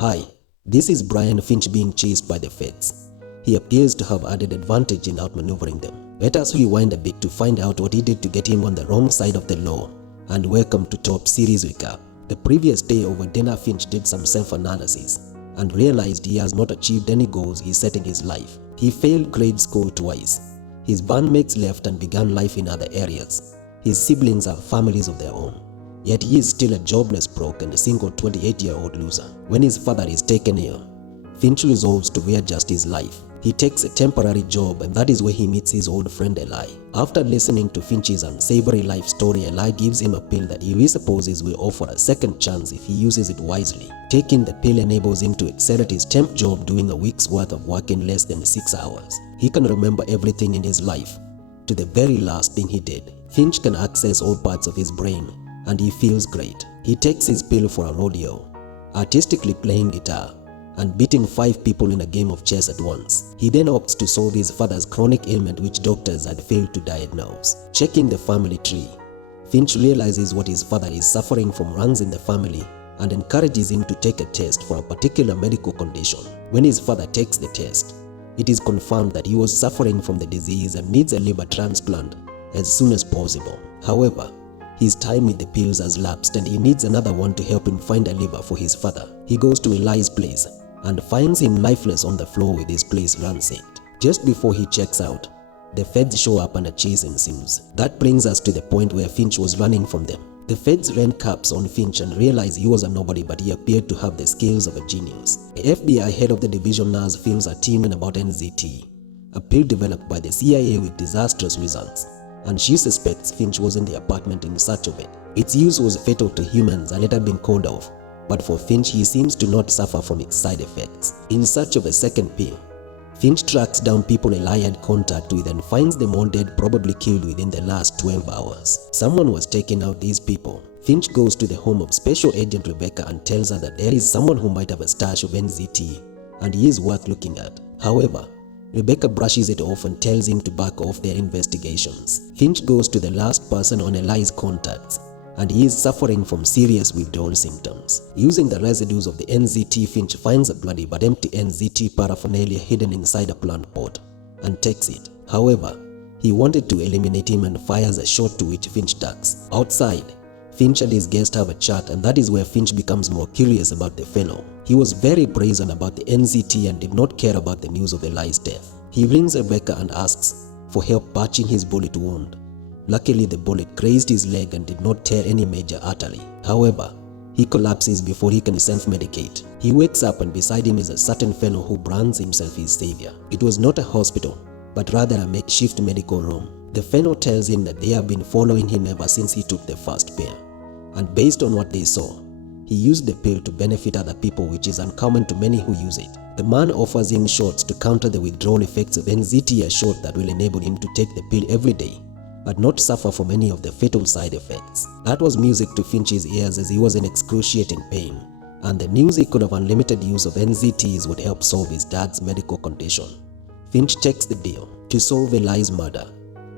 Hi, this is Brian Finch being chased by the feds. He appears to have added advantage in outmaneuvering them. Let us rewind a bit to find out what he did to get him on the wrong side of the law. And welcome to Top Series Recap. The previous day over dinner, Finch did some self-analysis and realized he has not achieved any goals he set in his life. He failed grade school twice. His bandmates left and began life in other areas. His siblings have families of their own. Yet he is still a jobless broke and a single 28-year-old loser. When his father is taken ill, Finch resolves to readjust his life. He takes a temporary job, and that is where he meets his old friend Eli. After listening to Finch's unsavory life story, Eli gives him a pill that he presupposes will offer a second chance if he uses it wisely. Taking the pill enables him to excel at his temp job, doing a week's worth of work in less than 6 hours. He can remember everything in his life, to the very last thing he did. Finch can access all parts of his brain, and he feels great. He takes his pill for a rodeo, artistically playing guitar and beating 5 people in a game of chess at once. He then opts to solve his father's chronic ailment which doctors had failed to diagnose. Checking the family tree, Finch realizes what his father is suffering from runs in the family and encourages him to take a test for a particular medical condition. When his father takes the test, it is confirmed that he was suffering from the disease and needs a liver transplant as soon as possible. However, his time with the pills has lapsed and he needs another one to help him find a liver for his father. He goes to Eli's place and finds him lifeless on the floor with his place ransacked. Just before he checks out, the feds show up and a chase ensues. That brings us to the point where Finch was running from them. The feds ran cups on Finch and realized he was a nobody, but he appeared to have the skills of a genius. The FBI head of the division now films a team in about NZT, a pill developed by the CIA with disastrous results, and she suspects Finch was in the apartment in search of it. Its use was fatal to humans and it had been called off, but for Finch he seems to not suffer from its side effects. In search of a second pill, Finch tracks down people Eli had contact with and finds them all dead, probably killed within the last 12 hours. Someone was taking out these people. Finch goes to the home of Special Agent Rebecca and tells her that there is someone who might have a stash of NZT and he is worth looking at. However, Rebecca brushes it off and tells him to back off their investigations. Finch goes to the last person on Eli's contacts, and he is suffering from serious withdrawal symptoms. Using the residues of the NZT, Finch finds a bloody but empty NZT paraphernalia hidden inside a plant pot and takes it. However, he wanted to eliminate him and fires a shot, to which Finch ducks. Outside, Finch and his guest have a chat, and that is where Finch becomes more curious about the fellow. He was very brazen about the NZT and did not care about the news of Eli's death. He rings Rebecca and asks for help patching his bullet wound. Luckily, the bullet grazed his leg and did not tear any major artery. However, he collapses before he can self-medicate. He wakes up and beside him is a certain fellow who brands himself his savior. It was not a hospital, but rather a makeshift medical room. The fellow tells him that they have been following him ever since he took the first pill, and based on what they saw, he used the pill to benefit other people, which is uncommon to many who use it. The man offers him shots to counter the withdrawal effects of NZT, a shot that will enable him to take the pill every day but not suffer from any of the fatal side effects. That was music to Finch's ears, as he was in excruciating pain, and the news he could have unlimited use of NZTs would help solve his dad's medical condition. Finch checks the deal. To solve Eli's murder,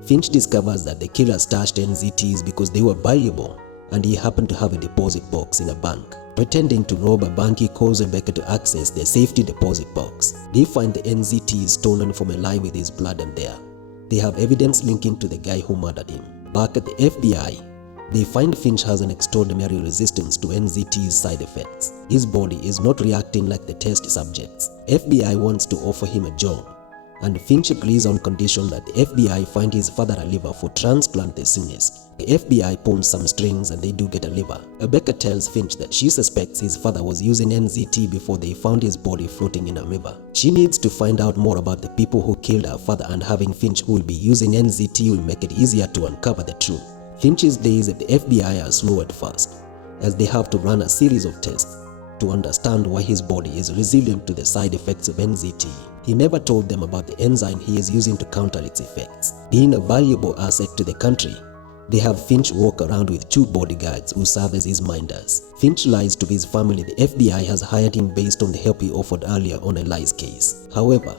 Finch discovers that the killer stashed NZTs because they were valuable, and he happened to have a deposit box in a bank. Pretending to rob a bank, he calls Rebecca to access the safety deposit box. They find the NZTs stolen from Eli with his blood, and they have evidence linking to the guy who murdered him. Back at the FBI, they find Finch has an extraordinary resistance to NZT's side effects. His body is not reacting like the test subjects. FBI wants to offer him a job, and Finch agrees on condition that the FBI find his father a liver for transplant the soonest. The FBI pulls some strings and they do get a liver. Rebecca tells Finch that she suspects his father was using NZT before they found his body floating in a river. She needs to find out more about the people who killed her father, and having Finch who will be using NZT will make it easier to uncover the truth. Finch's days at the FBI are slow at first, as they have to run a series of tests to understand why his body is resilient to the side effects of NZT. He never told them about the enzyme he is using to counter its effects. Being a valuable asset to the country, they have Finch walk around with 2 bodyguards who serve as his minders. Finch lies to his family the FBI has hired him based on the help he offered earlier on Eli's case. However,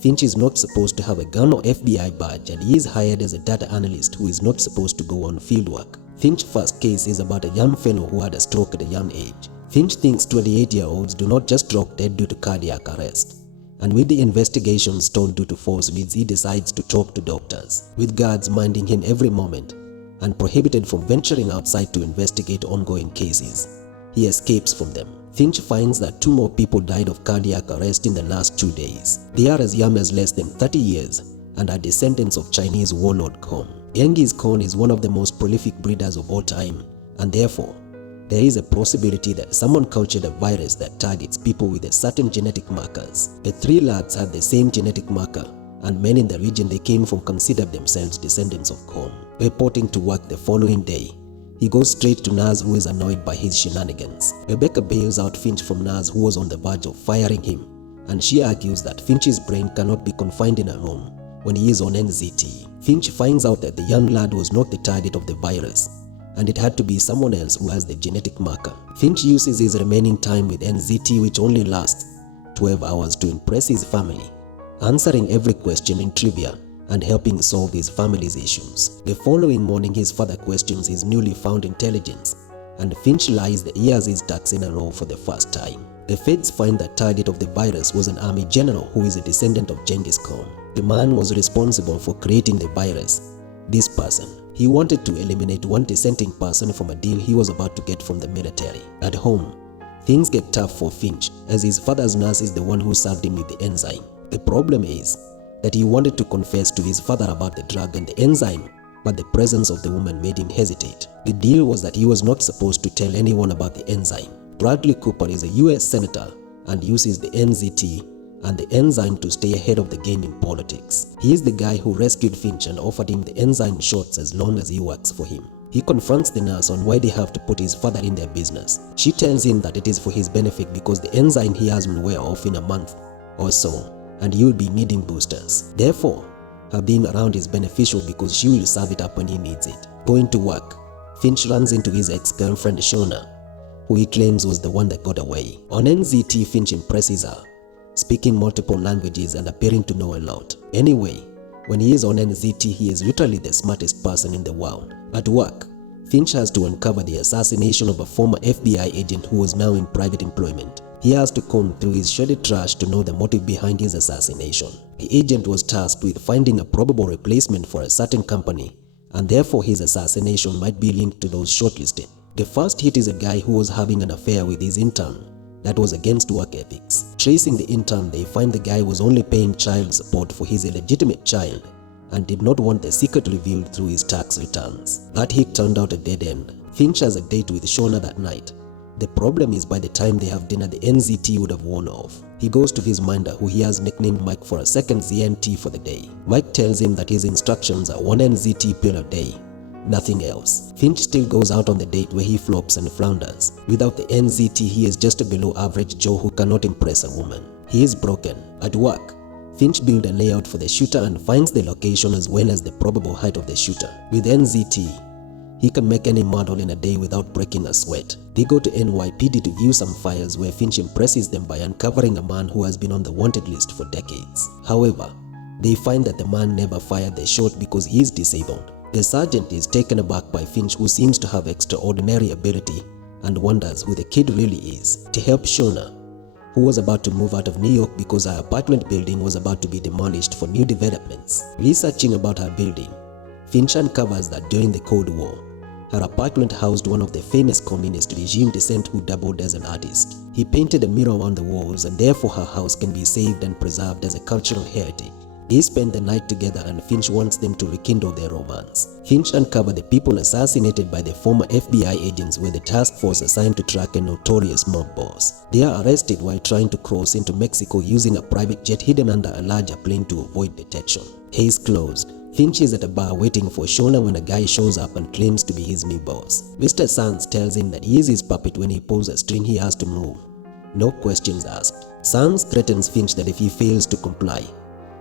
Finch is not supposed to have a gun or FBI badge, and he is hired as a data analyst who is not supposed to go on fieldwork. Finch's first case is about a young fellow who had a stroke at a young age. Finch thinks 28-year-olds do not just drop dead due to cardiac arrest. And with the investigation stalled due to force winds, he decides to talk to doctors, with guards minding him every moment and prohibited from venturing outside to investigate ongoing cases. He escapes from them. Finch finds that 2 more people died of cardiac arrest in the last 2 days. They are as young as less than 30 years and are descendants of Chinese warlord Kong. Genghis Khan is one of the most prolific breeders of all time, and therefore, there is a possibility that someone cultured a virus that targets people with a certain genetic markers. The 3 lads had the same genetic marker, and men in the region they came from considered themselves descendants of Kong. Reporting to work the following day, he goes straight to Naz, who is annoyed by his shenanigans. Rebecca bails out Finch from Naz, who was on the verge of firing him, and she argues that Finch's brain cannot be confined in a room when he is on NZT. Finch finds out that the young lad was not the target of the virus, and it had to be someone else who has the genetic marker. Finch uses his remaining time with NZT, which only lasts 12 hours, to impress his family, answering every question in trivia and helping solve his family's issues. The following morning, his father questions his newly found intelligence, and Finch lies that he has his ducks in a row for the first time. The feds find that target of the virus was an army general who is a descendant of Genghis Khan. The man was responsible for creating the virus. This person, he wanted to eliminate one dissenting person from a deal he was about to get from the military. At home, things get tough for Finch, as his father's nurse is the one who served him with the enzyme. The problem is that he wanted to confess to his father about the drug and the enzyme, but the presence of the woman made him hesitate. The deal was that he was not supposed to tell anyone about the enzyme. Bradley Cooper is a US senator and uses the NZT and the enzyme to stay ahead of the game in politics. He is the guy who rescued Finch and offered him the enzyme shots as long as he works for him. He confronts the nurse on why they have to put his father in their business. She tells him that it is for his benefit because the enzyme he has will wear off in a month or so, and he will be needing boosters. Therefore, her being around is beneficial because she will serve it up when he needs it. Going to work, Finch runs into his ex-girlfriend Shona, who he claims was the one that got away. On NZT, Finch impresses her, speaking multiple languages and appearing to know a lot. Anyway, when he is on NZT, he is literally the smartest person in the world. At work, Finch has to uncover the assassination of a former FBI agent who was now in private employment. He has to comb through his shredded trash to know the motive behind his assassination. The agent was tasked with finding a probable replacement for a certain company, and therefore his assassination might be linked to those shortlisted. The first hit is a guy who was having an affair with his intern that was against work ethics. Tracing the intern, they find the guy was only paying child support for his illegitimate child and did not want the secret revealed through his tax returns. That hit turned out a dead end. Finch has a date with Shona that night. The problem is by the time they have dinner, the NZT would have worn off. He goes to his minder, who he has nicknamed Mike, for a second ZNT for the day. Mike tells him that his instructions are 1 NZT pill a day, nothing else. Finch still goes out on the date where he flops and flounders. Without the NZT, he is just a below average Joe who cannot impress a woman. He is broken. At work, Finch builds a layout for the shooter and finds the location as well as the probable height of the shooter. With NZT, he can make any model in a day without breaking a sweat. They go to NYPD to view some files where Finch impresses them by uncovering a man who has been on the wanted list for decades. However, they find that the man never fired the shot because he is disabled. The sergeant is taken aback by Finch, who seems to have extraordinary ability, and wonders who the kid really is. To help Shona, who was about to move out of New York because her apartment building was about to be demolished for new developments. Researching about her building, Finch uncovers that during the Cold War, her apartment housed one of the famous communist regime descent who doubled as an artist. He painted a mural on the walls, and therefore her house can be saved and preserved as a cultural heritage. They spend the night together and Finch wants them to rekindle their romance. Finch uncovered the people assassinated by the former FBI agents were the task force assigned to track a notorious mob boss. They are arrested while trying to cross into Mexico using a private jet hidden under a larger plane to avoid detection. Case closed. Finch is at a bar waiting for Shona when a guy shows up and claims to be his new boss. Mr. Sands tells him that he is his puppet when he pulls a string he has to move. No questions asked. Sands threatens Finch that if he fails to comply,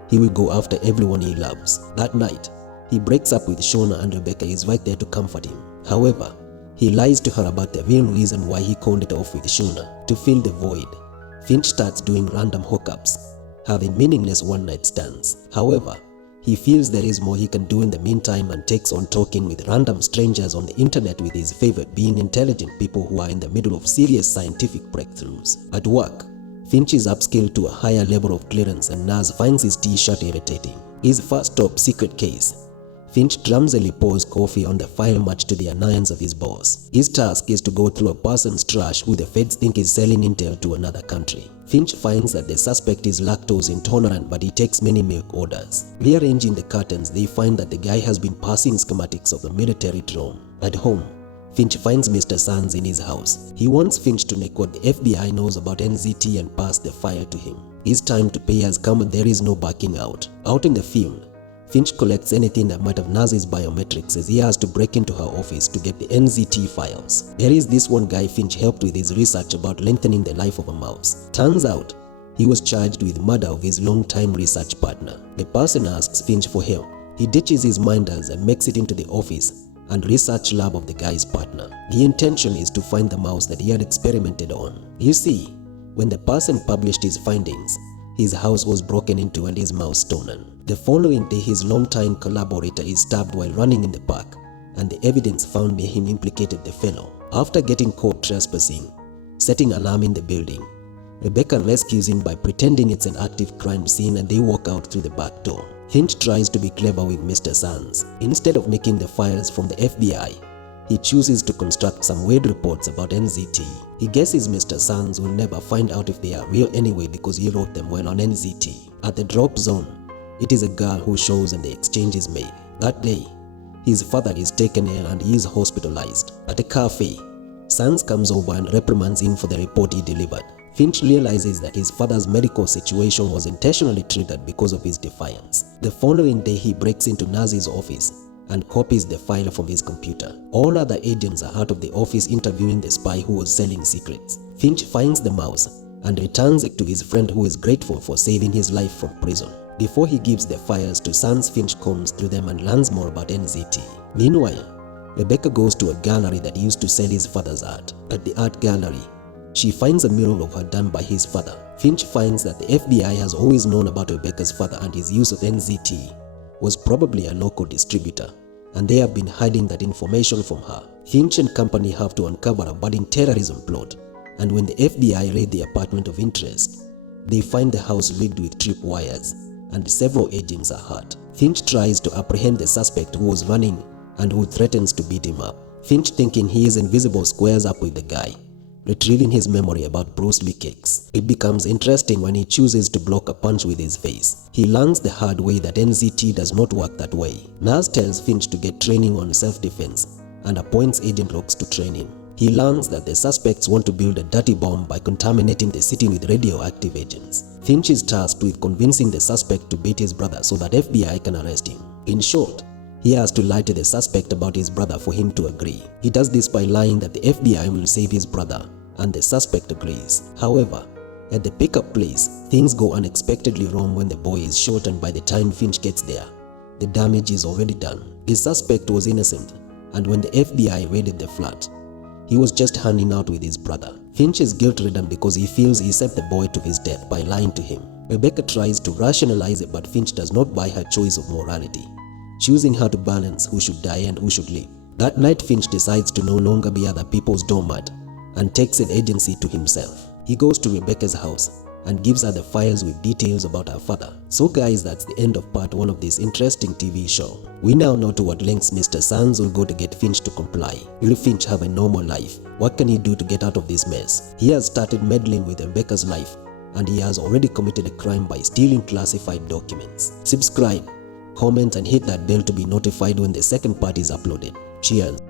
he will go after everyone he loves. That night, he breaks up with Shona and Rebecca is right there to comfort him. However, he lies to her about the real reason why he called it off with Shona. To fill the void, Finch starts doing random hookups, having meaningless one-night stands. However, He feels there is more he can do in the meantime and takes on talking with random strangers on the internet, with his favorite being intelligent people who are in the middle of serious scientific breakthroughs. At work, Finch is upskilled to a higher level of clearance and Naz finds his t-shirt irritating. His first top secret case. Finch clumsily pours coffee on the file, much to the annoyance of his boss. His task is to go through a person's trash who the feds think is selling intel to another country. Finch finds that the suspect is lactose intolerant, but he takes many milk orders. Rearranging the curtains, they find that the guy has been passing schematics of the military drone. At home, Finch finds Mr. Sands in his house. He wants Finch to make what the FBI knows about NZT and pass the file to him. His time to pay has come and there is no backing out. Out in the field, Finch collects anything that might have Naz's biometrics, as he has to break into her office to get the NZT files. There is this one guy Finch helped with his research about lengthening the life of a mouse. Turns out, he was charged with murder of his long-time research partner. The person asks Finch for help. He ditches his minders and makes it into the office and research lab of the guy's partner. The intention is to find the mouse that he had experimented on. You see, when the person published his findings, his house was broken into and his mouse stolen. The following day, his longtime collaborator is stabbed while running in the park, and the evidence found by him implicated the fellow. After getting caught trespassing, setting alarm in the building, Rebecca rescues him by pretending it's an active crime scene and they walk out through the back door. Finch tries to be clever with Mr. Sands. Instead of making the files from the FBI, he chooses to construct some weird reports about NZT. He guesses Mr. Sands will never find out if they are real anyway because he wrote them while on NZT. At the drop zone, it is a girl who shows and the exchange is made. That day, his father is taken ill and he is hospitalized. At a cafe, Sands comes over and reprimands him for the report he delivered. Finch realizes that his father's medical situation was intentionally triggered because of his defiance. The following day, he breaks into Naz's office and copies the file from his computer. All other agents are out of the office interviewing the spy who was selling secrets. Finch finds the mouse and returns it to his friend, who is grateful for saving his life from prison. Before he gives the files to Sands, Finch combs through them and learns more about NZT. Meanwhile, Rebecca goes to a gallery that used to sell his father's art. At the art gallery, she finds a mural of her done by his father. Finch finds that the FBI has always known about Rebecca's father, and his use of NZT was probably a local distributor, and they have been hiding that information from her. Finch and company have to uncover a budding terrorism plot, and when the FBI raid the apartment of interest, they find the house rigged with tripwires, and several agents are hurt. Finch tries to apprehend the suspect who was running and who threatens to beat him up. Finch, thinking he is invisible, squares up with the guy, retrieving his memory about Bruce Lee kicks. It becomes interesting when he chooses to block a punch with his face. He learns the hard way that NZT does not work that way. Naz tells Finch to get training on self-defense and appoints Agent Locks to train him. He learns that the suspects want to build a dirty bomb by contaminating the city with radioactive agents. Finch is tasked with convincing the suspect to beat his brother so that FBI can arrest him. In short, he has to lie to the suspect about his brother for him to agree. He does this by lying that the FBI will save his brother, and the suspect agrees. However, at the pickup place, things go unexpectedly wrong when the boy is shot, and by the time Finch gets there, the damage is already done. The suspect was innocent, and when the FBI raided the flat, he was just hanging out with his brother. Finch is guilt-ridden because he feels he sent the boy to his death by lying to him. Rebecca tries to rationalize it, but Finch does not buy her choice of morality, choosing how to balance who should die and who should live. That night, Finch decides to no longer be other people's doormat and takes an agency to himself. He goes to Rebecca's house and gives her the files with details about her father. So guys, that's the end of part 1 of this interesting TV show. We now know to what lengths Mr. Sands will go to get Finch to comply. Will Finch have a normal life? What can he do to get out of this mess? He has started meddling with Rebecca's life, and he has already committed a crime by stealing classified documents. Subscribe, comment and hit that bell to be notified when the second part is uploaded. Cheers.